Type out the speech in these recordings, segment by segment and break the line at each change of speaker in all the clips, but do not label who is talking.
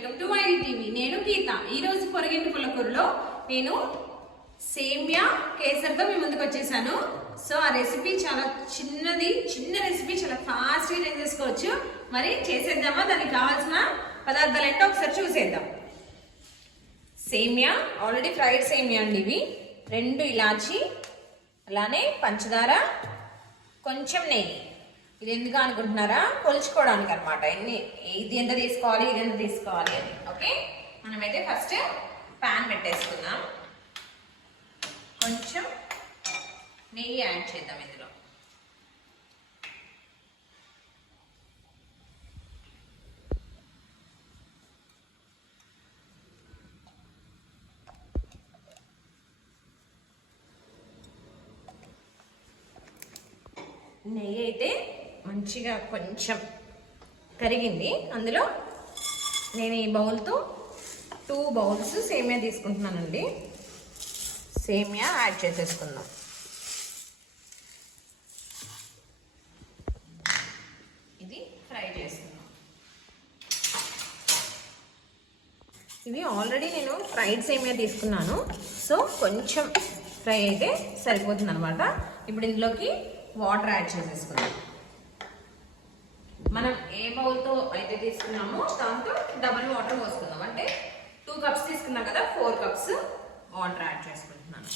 Welcome to YD TV. నేను గీత ఈరోజు రోజు పొరగింటి పుల్లకూరలో నేను సేమియా కేసరితో మీ ముందుకు వచ్చేసాను. సో ఆ రెసిపీ చాలా చిన్నది చిన్న రెసిపీ చాలా ఫాస్ట్గా చేసుకోవచ్చు. మరి చేసేద్దామా? దానికి కావాల్సిన పదార్థాలు ఏంటో ఒకసారి చూసేద్దాం. సేమియా ఆల్రెడీ ఫ్రైడ్ సేమియా అండి ఇవి. రెండు ఇలాచి అలానే పంచదార కొంచెం నెయ్యి. ఇది ఎందుకు అనుకుంటున్నారా? కొలుచుకోవడానికి అనమాట ఎన్ని ఇది ఎంత తీసుకోవాలి ఇది ఎంత తీసుకోవాలి అని. ఓకే? మనమైతే ఫస్ట్ ప్యాన్ పెట్టేసుకుందాం. కొంచెం నెయ్యి యాడ్ చేద్దాం ఇందులో. నెయ్యి అయితే మంచిగా కొంచెం కరిగింది. అందులో నేను ఈ బౌల్తో టూ బౌల్స్ సేమియా తీసుకుంటున్నానండి. సేమియా యాడ్ చేసేసుకుందాం. ఇది ఫ్రై చేసుకుందాం ఇవి ఆల్రెడీ నేను ఫ్రైడ్ సేమియా తీసుకున్నాను. సో కొంచెం ఫ్రై అయితే సరిపోతుంది అనమాట ఇప్పుడు ఇందులోకి వాటర్ యాడ్ చేసేసుకుందాం. మనం ఏ బౌల్తో అయితే తీసుకున్నామో దాంతో డబల్ వాటర్ పోసుకుందాం. అంటే టూ కప్స్ తీసుకున్నాం కదా ఫోర్ కప్స్ వాటర్ యాడ్ చేసుకుంటున్నాను.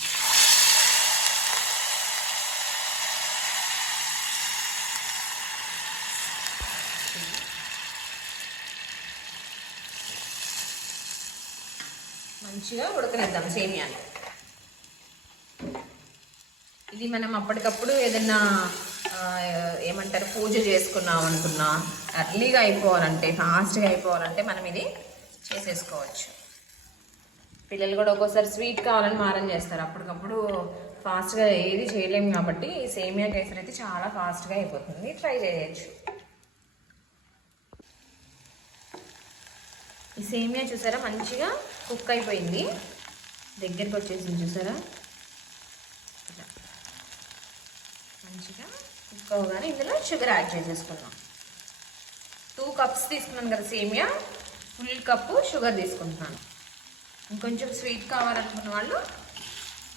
మంచిగా ఉడకనిద్దాం సేమియాని. ఇది మనం అప్పటికప్పుడు ఏదైనా ఏమంటారు పూజ చేసుకున్నాం అనుకున్నా అర్లీగా అయిపోవాలంటే ఫాస్ట్గా అయిపోవాలంటే మనం ఇది చేసేసుకోవచ్చు. పిల్లలు కూడా ఒక్కోసారి స్వీట్ కావాలని మారం చేస్తారు. అప్పటికప్పుడు ఫాస్ట్గా ఏది చేయలేము కాబట్టి సేమియా కేసరి అయితే చాలా ఫాస్ట్గా అయిపోతుంది. ట్రై చేయొచ్చు. ఈ సేమియా చూసారా? మంచిగా కుక్ అయిపోయింది. దగ్గరికి వచ్చేసింది చూసారా ఇలా. మంచిగా కుక్ అవ్వగానే ఇందులో షుగర్ యాడ్ చేసేసుకుందాం. టూ కప్స్ తీసుకున్నాను కదా సేమియా. ఫుల్ కప్పు షుగర్ తీసుకుంటున్నాను. ఇంకొంచెం స్వీట్ కావాలనుకున్న వాళ్ళు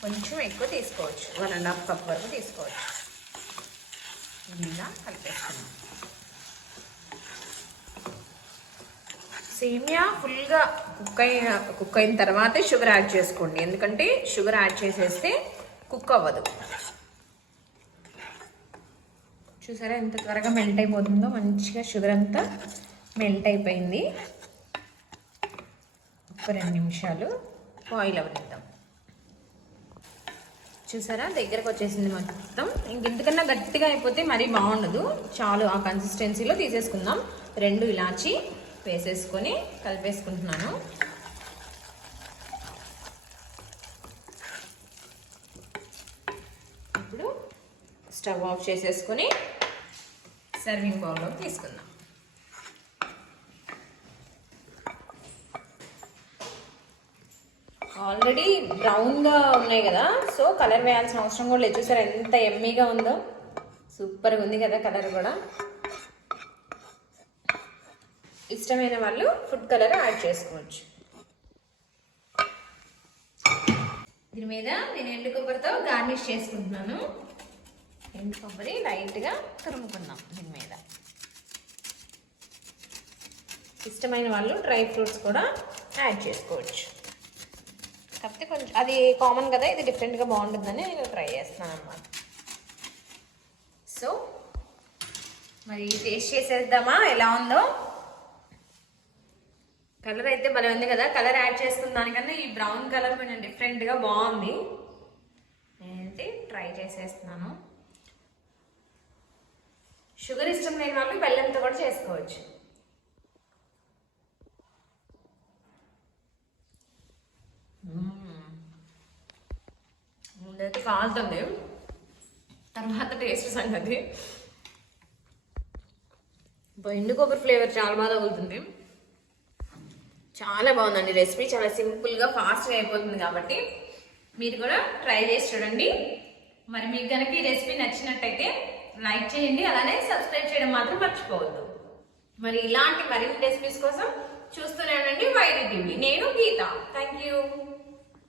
కొంచెం ఎక్కువ తీసుకోవచ్చు. వన్ అండ్ హాఫ్ కప్ వరకు తీసుకోవచ్చు. ఇలా కలిపేసుకున్నాం సేమియా ఫుల్గా కుక్ అయిన కుక్ అయిన తర్వాతే షుగర్ యాడ్ చేసుకోండి. ఎందుకంటే షుగర్ యాడ్ చేసేస్తే కుక్ అవ్వదు. చూసారా ఎంత త్వరగా మెల్ట్ అయిపోతుందో? మంచిగా షుగర్ అంతా మెల్ట్ అయిపోయింది. ఒక రెండు నిమిషాలు బాయిల్ అవనిద్దాం. చూసారా? దగ్గరకు వచ్చేసింది మొత్తం. ఇంకెంతకన్నా గట్టిగా అయిపోతే మరీ బాగుండదు. చాలు ఆ కన్సిస్టెన్సీలో తీసేసుకుందాం. రెండు ఇలాచి వేసేసుకొని కలిపేసుకుంటున్నాను. ఇప్పుడు స్టవ్ ఆఫ్ చేసేసుకొని సర్వింగ్ బౌల్లోకి తీసుకుందాం. ఆల్రెడీ బ్రౌన్గా ఉన్నాయి కదా సో కలర్ వేయాల్సిన అవసరం కూడా లేదు. చూసారు ఎంత ఎమ్మీగా ఉందో? సూపర్గా ఉంది కదా కలర్ కూడా. ఇష్టమైన వాళ్ళు ఫుడ్ కలర్ యాడ్ చేసుకోవచ్చు. దీని మీద నేను ఎండు కొబ్బరితో గార్నిష్ చేసుకుంటున్నాను. ఎండు కొబ్బరి? లైట్గా తురుముకుందాం దీని మీద. ఇష్టమైన వాళ్ళు డ్రై ఫ్రూట్స్ కూడా యాడ్ చేసుకోవచ్చు. కాకపోతే కొంచెం అది కామన్ కదా ఇది డిఫరెంట్గా బాగుంటుందని నేను ట్రై చేస్తున్నాను అన్నమాట. సో మరి టేస్ట్ చేసేద్దామా? ఎలా ఉందో? కలర్ అయితే భలే ఉంది కదా కలర్ యాడ్ చేసుకున్న దానికన్నా ఈ బ్రౌన్ కలర్ కొంచెం డిఫరెంట్గా బాగుంది. నేనైతే ట్రై చేసేస్తున్నాను. షుగర్ ఇష్టం లేని వాళ్ళు బెల్లంతో కూడా చేసుకోవచ్చు. ముందైతే కాలుతుంది. తర్వాత టేస్ట్ సంగతి. ఎండు కొబ్బరి ఫ్లేవర్ చాలా బాగా తగులుతుంది. చాలా బాగుందండి రెసిపీ. చాలా సింపుల్గా ఫాస్ట్గా అయిపోతుంది కాబట్టి మీరు కూడా ట్రై చేసి చూడండి. మరి మీకు కనుక ఈ రెసిపీ నచ్చినట్టయితే లైక్ చేయండి అలానే సబ్స్క్రైబ్ చేయడం మాత్రం మర్చిపోవద్దు. మరి ఇలాంటి మరిన్ని రెసిపీస్ కోసం చూస్తూనే ఉండండి వైద్య టీవీ. నేను గీత. Thank you